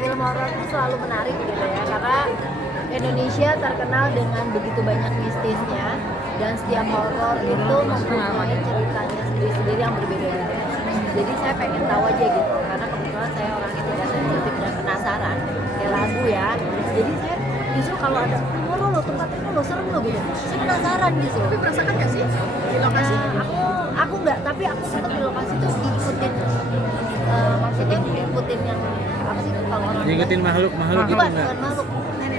Film horor itu selalu menarik gitu ya, karena Indonesia terkenal dengan begitu banyak mistisnya, dan setiap horor itu mempunyai ceritanya sendiri-sendiri yang berbeda-beda. Jadi saya pengen tahu aja gitu, karena kebetulan saya orangnya tidak sensitif dan penasaran kayak lagu ya. Jadi saya justru kalau ada horor loh, tempat ini loh serem loh gitu, saya penasaran gitu. Tapi merasakan nggak sih di lokasi? Aku nggak, tapi aku tetap di lokasi tuh ngikutin, maksudnya ngikutin yang apa sih kalau orang Ngikutin makhluk gitu bukan enggak? makhluk,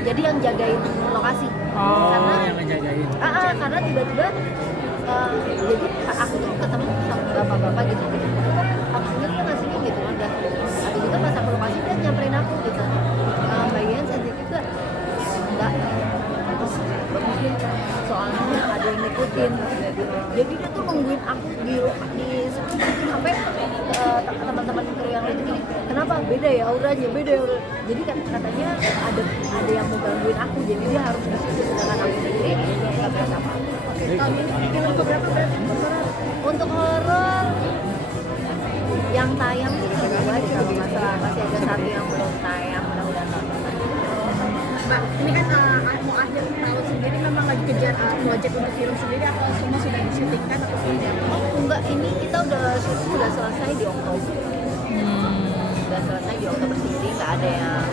jadi yang jagain lokasi. Oh, Karena yang ngejagain. karena tiba-tiba jadi aku tuh ketemu sama bapak-bapak gitu, aku sendiri kan aslinya gitu kan, dan habis itu pas aku lokasi dia nyamperin aku gitu, bagian sensitif gak? Enggak, terus bagus deh soalnya ada yang ngikutin, jadi dia tuh nungguin aku di sampai teman-teman kru yang itu gini, kenapa beda ya auranya, jadi katanya ada yang mau gangguin aku, jadi dia harus di situ, sedangkan aku sendiri nggak berasa apa. Tahun ini film keberapa berarti? Untuk horor yang tayang sih kedua aja kalau nggak salah, masih ada satu yang belum tayang, mudah-mudahan tahun depan. Mbak, ini kan mau akhir tahun sendiri, memang lagi kejar project untuk film sendiri atau semua sudah disyutingkan atau seperti apa? Oh enggak, ini kita udah syuting udah selesai di Oktober. Udah selesai di Oktober sendiri, nggak ada yang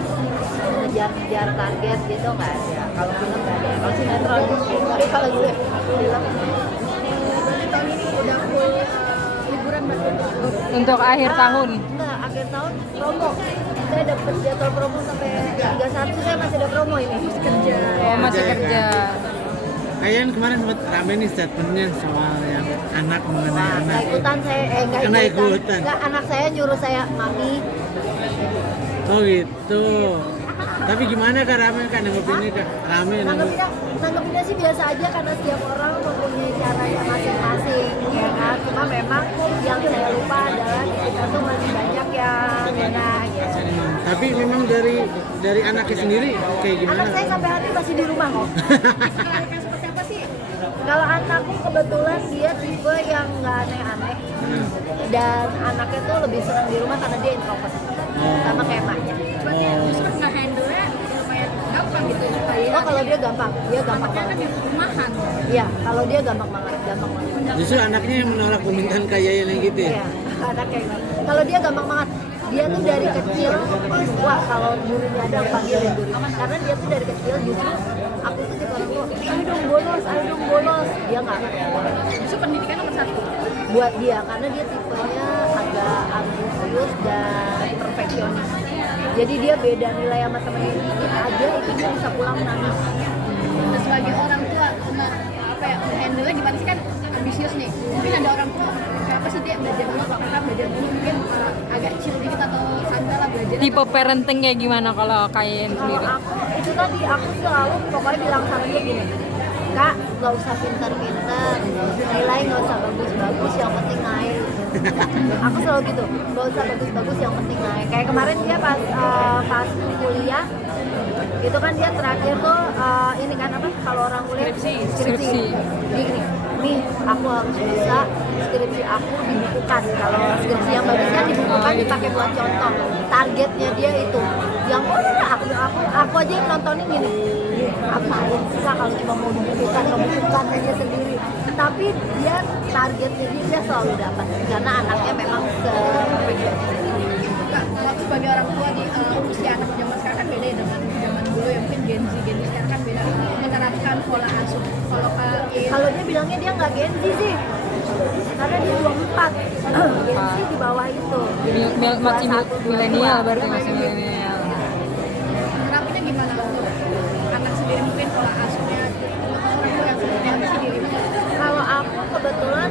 ngejar target gitu, nggak ada. Kalau film nggak ada, kalau sinetron tapi kalau gue film Berarti tahun ini udah full liburan berarti? Untuk akhir tahun. enggak, akhir tahun promo. Saya dapat jadwal promo sampai 31, saya masih ada promo ini. Masih kerja. Oh, masih Kerja, kerja. Kayaknya kemarin sempat rame nih statementnya soal yang anak mengenai Nah, anak. nggak ikutan saya, nggak Nggak ikutan. ikutan. Nggak, anak saya nyuruh saya, mami. Oh gitu. Tapi gimana kak rame kan nanggepinnya kak? Rame Nanggepinnya sih biasa aja, karena setiap orang mempunyai caranya masing-masing ya kan. Cuma memang yang saya lupa adalah di kita tuh masih banyak yang enak gitu. Tapi memang dari anaknya sendiri kayak gimana? Anak saya sampai hari ini masih di rumah kok. Kayak seperti apa sih? Kalau anakku kebetulan dia tipe yang nggak aneh-aneh, dan anaknya tuh lebih senang di rumah karena dia introvert, sama kayak emaknya. Berarti justru nge-handle-nya lumayan gampang gitu. Oh kalau dia gampang Anaknya kan banget. di rumahan. Iya, kalau dia gampang banget. Justru anaknya yang menolak permintaan Kak Yayan yang gitu ya? Iya, anaknya. Kalau dia gampang banget. Dia tuh dari kecil, wah kalau gurunya ada panggilin guru. Karena dia tuh dari kecil justru aku tuh tipe orang tuh, ayo dong bolos. Dia nggak. Itu pendidikan nomor 1. Buat dia, karena dia tipenya agak ambisius dan perfeksionis. Jadi dia beda nilai sama temennya dikit aja, itu dia bisa pulang nangis. Nah, sebagai orang tua, apa ya, handle-nya gimana sih, kan ambisius nih. Mungkin ada orang tua, kenapa sih dia belajar dulu, belajar dulu, mungkin agak chill dikit atau santai lah belajar. Tipe parenting kayak gimana kalau kalian Kalau sendiri? aku, itu tadi aku selalu pokoknya bilang sama dia gini, Kak, nggak usah pintar-pintar, nilai nggak usah bagus-bagus, yang penting naik. Aku selalu gitu, nggak usah bagus-bagus, yang penting naik. Kayak kemarin dia pas kuliah, itu kan dia terakhir tuh ini kan apa, kalau orang kuliah Skripsi. Jadi gini, nih aku harus bisa skripsi aku dibukukan. Kalau skripsi yang bagus kan dibukukan, dipakai buat contoh. Targetnya dia itu. Yang aku aja yang nontonin gini. Apain sih Kak, kalau cuma mau dibukukan aja sendiri. Tapi dia targetnya dia selalu dapat, karena anaknya memang se-perfeksionis. Kak, kalau sebagai orang tua di usia anak zaman sekarang kan beda ya dengan zaman dulu ya, mungkin Gen Z sekarang kan beda menerapkan pola asuh. Kalau dia bilangnya dia nggak Gen Z sih, karena dia 24. Gen Z di bawah itu. Masih 21, milenial 22. berarti, masih milenial. Terapinya gimana untuk anak sendiri, mungkin pola asuhnya untuk orang tua yang seperti apa sih diri? Kalau aku kebetulan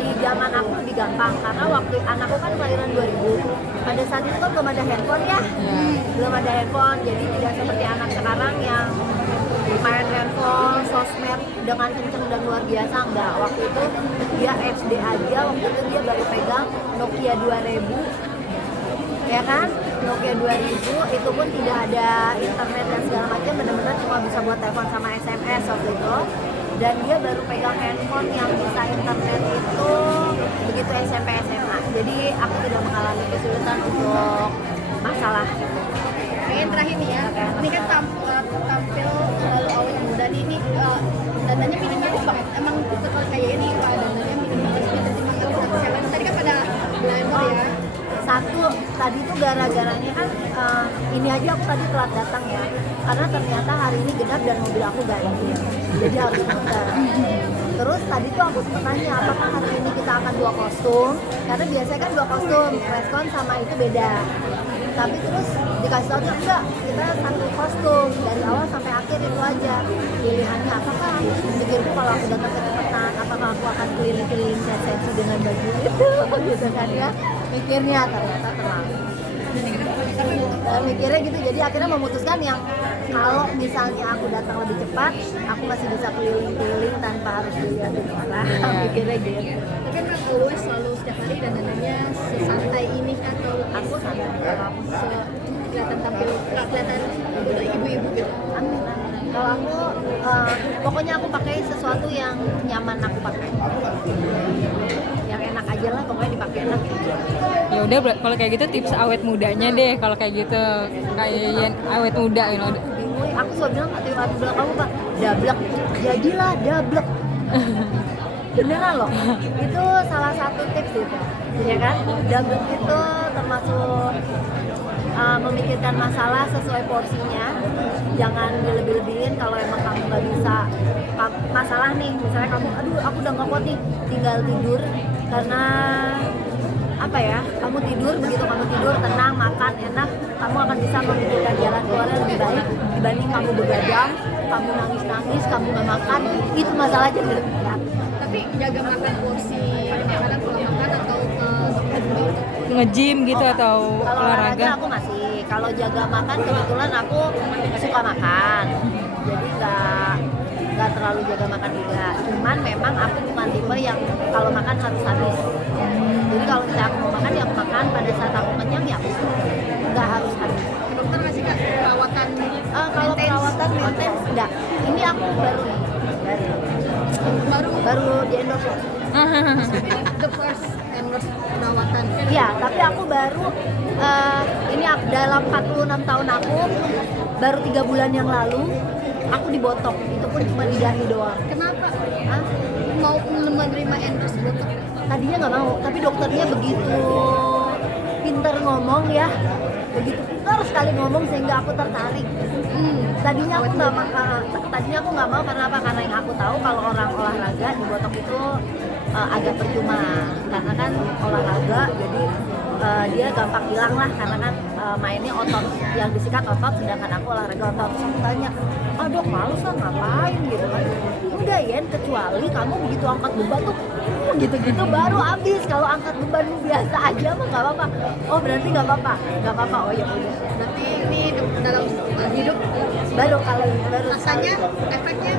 di zaman aku lebih gampang, karena waktu anakku kan kelahiran 2000. Pada saat itu kan belum ada handphone ya. Belum ada handphone, jadi tidak seperti anak sekarang yang main handphone, sosmed dengan kenceng dan luar biasa. Enggak, waktu itu dia SD aja, waktu itu dia baru pegang Nokia 2000, ya kan? Nokia 2000 itu pun tidak ada internet dan segala macam, benar-benar cuma bisa buat telepon sama SMS waktu itu. Dan dia baru pegang handphone yang bisa internet itu begitu SMP SMA. Jadi aku tidak mengalami kesulitan Satu, tadi tuh gara-garanya kan ini aja aku tadi telat datang ya, karena ternyata hari ini genap dan mobil aku ganti, jadi harus muter. Terus tadi tuh aku sempat tanya apakah hari ini kita akan 2 kostum, karena biasanya kan 2 kostum, preskon sama itu beda. Tapi terus dikasih tahu tuh enggak, kita 1 kostum dari awal sampai akhir itu aja. Pilihannya apakah? Pikirku kalau aku datang kecepatan, apakah aku akan keliling-keliling sensi dengan baju itu, gitu kan ya. Mikirnya ternyata terlalu. Mikirnya gitu, jadi akhirnya memutuskan yang kalau misalnya aku datang lebih cepat, aku masih bisa keliling-keliling tanpa harus dilihatin orang. Mikirnya gitu. Tapi kan always selalu setiap hari dan dananya sesantai ini atau Aku santai kalau aku kelihatan tampil kelihatan udah ibu-ibu gitu. amin. Kalau aku pokoknya aku pakai sesuatu yang nyaman aku pakai. Yang enak aja lah, pokoknya dipakai enak. Ya udah kalau kayak gitu tips awet mudanya deh kalau kayak gitu kayak awet muda gitu. Bingung, aku selalu bilang hati bilang kamu Pak, dablek. Jadilah dablek. Beneran loh. Itu salah satu tips itu. Ya kan? Dablek itu termasuk memikirkan masalah sesuai porsinya, jangan dilebih-lebihin. Kalau emang kamu nggak bisa masalah nih, misalnya kamu aduh aku udah nggak kuat nih, tinggal tidur karena apa ya, kamu tidur, begitu kamu tidur tenang, makan enak, kamu akan bisa memikirkan jalan keluarnya lebih baik dibanding kamu begadang, kamu nangis-nangis, kamu nggak makan, itu masalahnya lebih berat. Tapi jaga makan porsi makanan pola makan atau dokter dulu. Nge-gym gitu atau Kalau olahraga. aku masih, kalau jaga makan kebetulan aku suka makan, jadi nggak terlalu jaga makan juga. Cuman memang aku bukan tipe yang kalau makan harus habis. Jadi kalau misalnya aku mau makan ya aku makan, pada saat aku kenyang ya aku nggak harus habis. Dokter ngasih kak perawatan Kalau perawatan maintenance enggak. Ini aku baru di endorse. the first endorse perawatan. Iya, tapi aku baru ini dalam 46 tahun aku baru 3 bulan yang lalu aku dibotok. Itu pun cuma di dahi doang. Kenapa Hah? mau menerima endorse botok? Tadinya nggak mau, tapi dokternya begitu pinter ngomong ya, begitu pinter sekali ngomong sehingga aku tertarik. Tadinya aku nggak mau karena apa? Karena yang aku tahu kalau orang olahraga dibotok itu agak percuma, karena kan olahraga jadi dia gampang hilang lah, karena kan mainnya otot yang disikat otot, sedangkan aku olahraga otot. Terus aku tanya, dok males lah ngapain gitu kan? Udah Yen, kecuali kamu begitu angkat beban tuh gitu-gitu baru habis. Kalau angkat beban biasa aja mah nggak apa-apa. Oh berarti nggak apa-apa, oh ya udah. Berarti ini dalam hidup Baru rasanya efeknya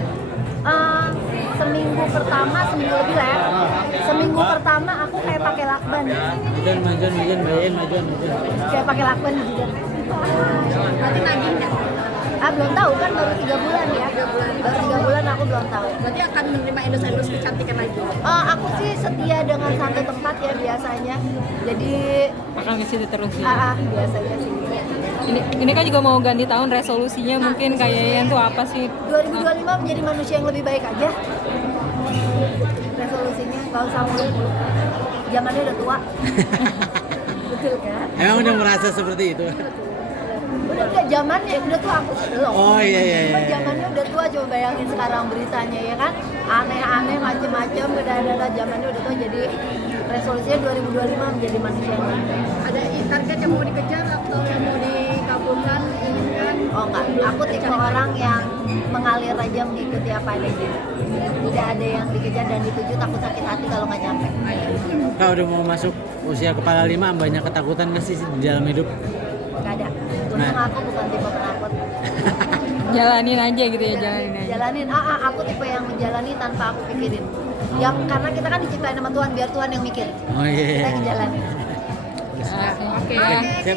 seminggu pertama, seminggu lebih lah ya. Seminggu pertama aku kayak pakai lakban, Majuan. kayak pakai lakban gitu. berarti nagihnya. Belum tahu kan, baru 3 bulan ya. Baru 3 bulan aku belum tahu. Berarti akan menerima endorse kecantikan lagi. Aku sih setia dengan satu tempat ya biasanya. Jadi Akan ke situ terus ya. biasanya sih. Ini kan juga mau ganti tahun resolusinya mungkin kayak yang tuh apa sih? 2025 menjadi manusia yang lebih baik aja. Resolusinya nggak usah muluk-muluk. Zamannya udah tua. Betul kan? Emang udah merasa seperti itu? Udah zamannya udah tua, aku belum. Oh iya. Cuma zamannya udah tua, coba bayangin sekarang beritanya ya kan, aneh-aneh macem-macem, udah zamannya udah tua. Jadi resolusinya 2025 menjadi manusia yang lebih baik. Ada target yang mau dikejar atau yang mau dikabulkan, inginkan? Oh enggak, aku tipe orang yang mengalir aja mengikuti apa adanya. Tidak ada yang dikejar dan dituju, takut sakit hati kalau nggak nyampe. Kau udah mau masuk usia kepala 5, banyak ketakutan nggak sih di dalam hidup? Nggak ada. Untung aku bukan tipe penakut. Jalanin aja gitu ya, jalanin aja. Jalanin. Aku tipe yang menjalani tanpa aku pikirin. Yang karena kita kan diciptain sama Tuhan, biar Tuhan yang mikir. Oh iya. Kita ngejalanin. Oke. Oke, saya